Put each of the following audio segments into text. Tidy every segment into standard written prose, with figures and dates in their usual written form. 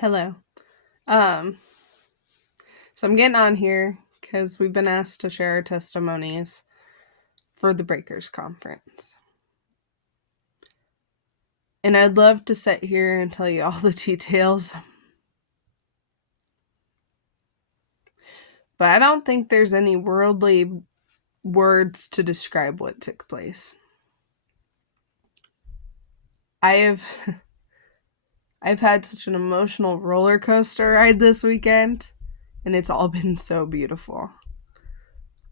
Hello. Um, so I'm getting on here because we've been asked to share our testimonies for the Breakers Conference. And I'd love to sit here and tell you all the details. But I don't think there's any worldly words to describe what took place. I've had such an emotional roller coaster ride this weekend, and it's all been so beautiful.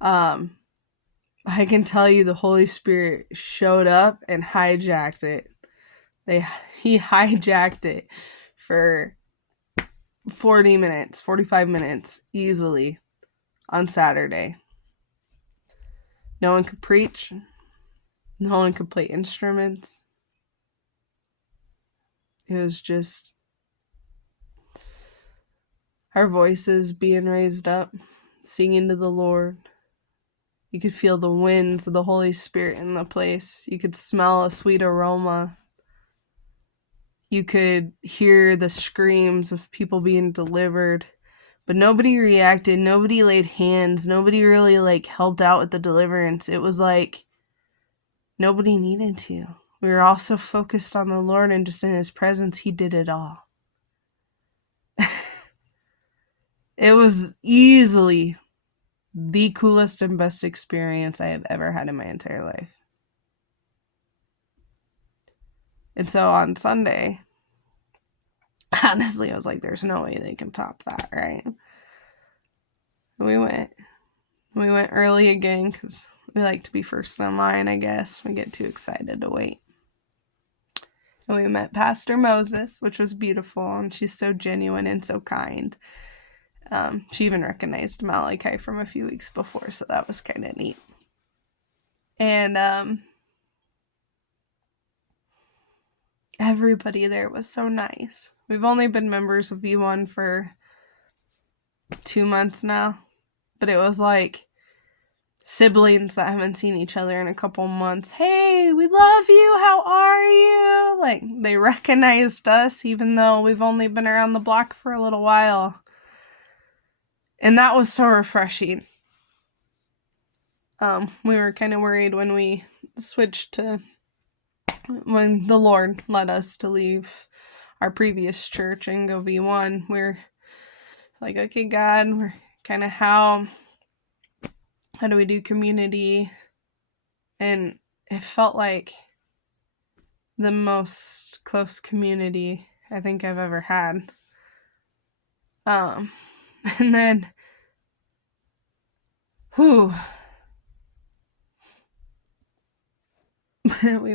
I can tell you the Holy Spirit showed up and hijacked it. He hijacked it for 40 minutes, 45 minutes easily on Saturday. No one could preach. No one could play instruments. It was just our voices being raised up, singing to the Lord. You could feel the winds of the Holy Spirit in the place. You could smell a sweet aroma. You could hear the screams of people being delivered. But nobody reacted. Nobody laid hands. Nobody really helped out with the deliverance. It was like nobody needed to. We were all so focused on the Lord, and just in His presence, He did it all. It was easily the coolest and best experience I have ever had in my entire life. And so on Sunday, honestly, I was like, there's no way they can top that, right? And we went early again because we like to be first in line, I guess. We get too excited to wait. And we met Pastor Moses, which was beautiful, and she's so genuine and so kind. She even recognized Malachi from a few weeks before, so that was kind of neat. And everybody there was so nice. We've only been members of V1 for 2 months now, but it was like siblings that haven't seen each other in a couple months. Hey, we love you. How are you? They recognized us even though we've only been around the block for a little while. And that was so refreshing. We were kind of worried when we switched to when the Lord led us to leave our previous church and go V1. We're like, okay, God, we're kind of how do we do community? And it felt like the most close community I think I've ever had. And then, we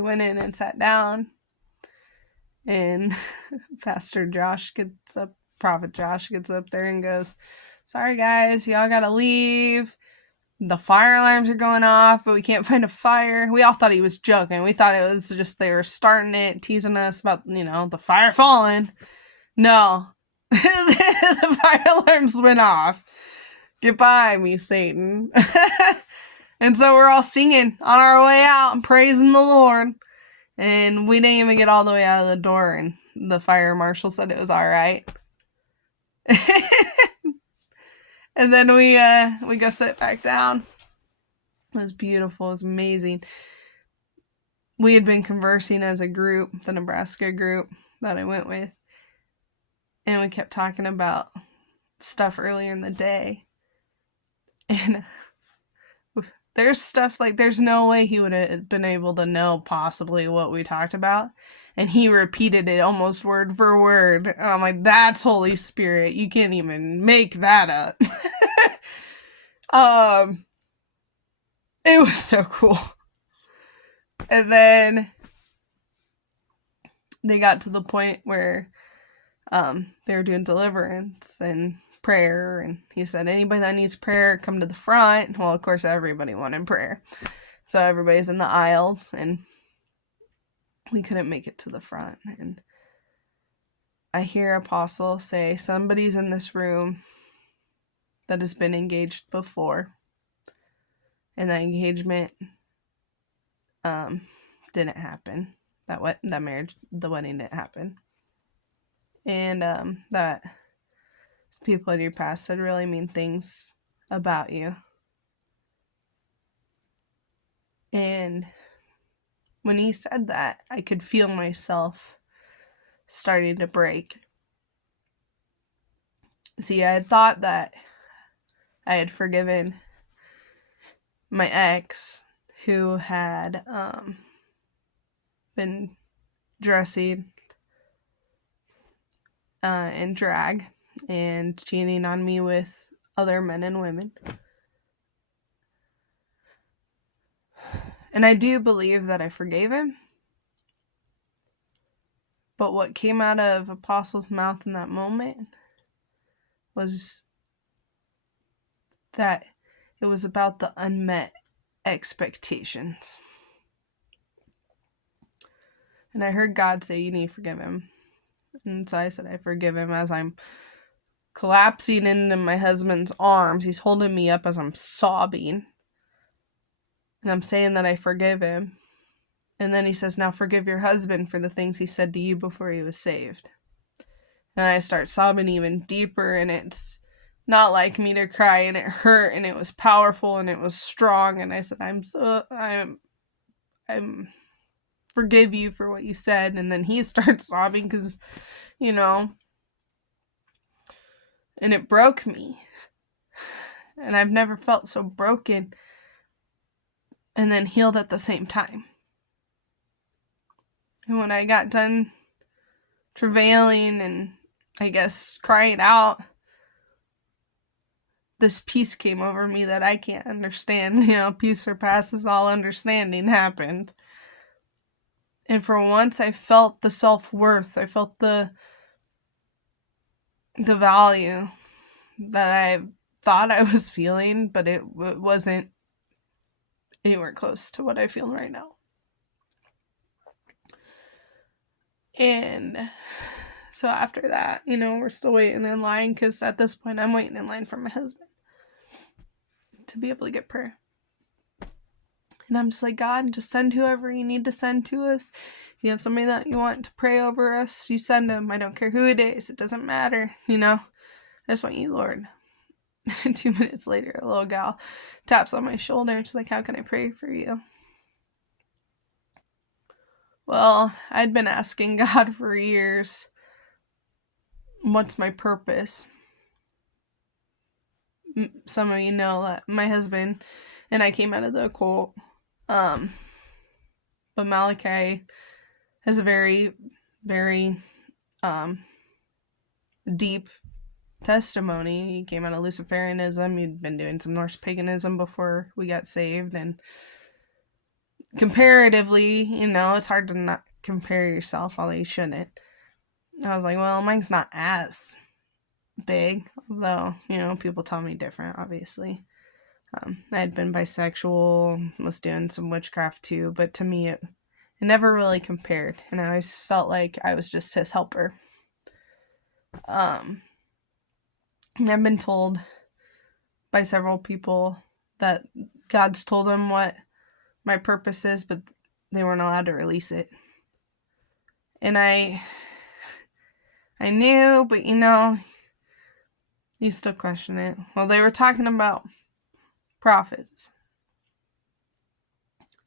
went in and sat down, and Prophet Josh gets up there and goes, sorry guys, y'all gotta leave. The fire alarms are going off, but we can't find a fire. We all thought he was joking. We thought it was just they were starting it, teasing us about, the fire falling. No. The fire alarms went off. Goodbye, me, Satan. And so we're all singing on our way out and praising the Lord. And we didn't even get all the way out of the door, and the fire marshal said it was all right. And then we go sit back down. It was beautiful. It was amazing. We had been conversing as a group, the Nebraska group that I went with, and we kept talking about stuff earlier in the day. And there's stuff there's no way he would have been able to know possibly what we talked about. And he repeated it almost word for word. And I'm like, that's Holy Spirit. You can't even make that up. It was so cool. And then they got to the point where they were doing deliverance and prayer, and he said, anybody that needs prayer, come to the front. Well, of course, everybody wanted prayer. So everybody's in the aisles, and we couldn't make it to the front. And I hear Apostle say, somebody's in this room that has been engaged before, and that engagement didn't happen. The wedding didn't happen. and that people in your past said really mean things about you. And when he said that, I could feel myself starting to break. See, I had thought that I had forgiven my ex, who had been dressing in drag and cheating on me with other men and women. And I do believe that I forgave him. But what came out of Apostle's mouth in that moment was that it was about the unmet expectations. And I heard God say, you need to forgive him. And so I said, I forgive him. As I'm collapsing into my husband's arms, he's holding me up as I'm sobbing. And I'm saying that I forgive him. And then he says, now forgive your husband for the things he said to you before he was saved. And I start sobbing even deeper, and it's not like me to cry, and it hurt, and it was powerful, and it was strong. And I said, I'm forgive you for what you said. And then he starts sobbing because, and it broke me. And I've never felt so broken and then healed at the same time. And when I got done travailing and I guess crying out, this peace came over me that I can't understand. Peace surpasses all understanding happened. And for once I felt the self-worth. I felt the value that I thought I was feeling, but it wasn't anywhere close to what I feel right now. And so after that, we're still waiting in line, because at this point I'm waiting in line for my husband to be able to get prayer. And I'm just like, God, just send whoever you need to send to us. If you have somebody that you want to pray over us, you send them. I don't care who it is. It doesn't matter, I just want you, Lord. 2 minutes later, a little gal taps on my shoulder and she's like, how can I pray for you? Well, I'd been asking God for years, what's my purpose? Some of you know that my husband and I came out of the occult, but Malachi has a very, very deep testimony. He came out of Luciferianism. He'd been doing some Norse paganism before we got saved, and comparatively, it's hard to not compare yourself, although you shouldn't. I was like, well, mine's not as big, although, people tell me different, obviously. I had been bisexual, was doing some witchcraft too, but to me, it never really compared, and I always felt like I was just his helper. And I've been told by several people that God's told them what my purpose is, but they weren't allowed to release it. And I knew, but you still question it. Well, they were talking about prophets.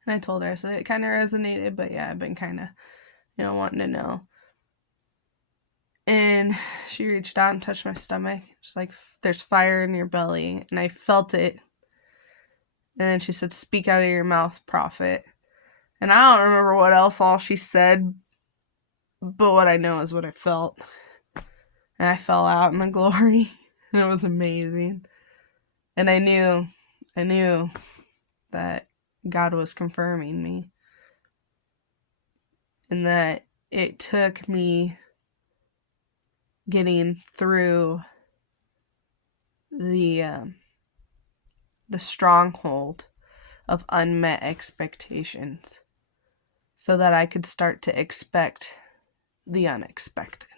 And I told her, I said, it kind of resonated, but yeah, I've been kind of, wanting to know. And she reached out and touched my stomach. She's like, there's fire in your belly. And I felt it. And then she said, speak out of your mouth, prophet. And I don't remember what else all she said, but what I know is what I felt. And I fell out in the glory. And it was amazing. And I knew that God was confirming me. And that it took me getting through the stronghold of unmet expectations so that I could start to expect the unexpected.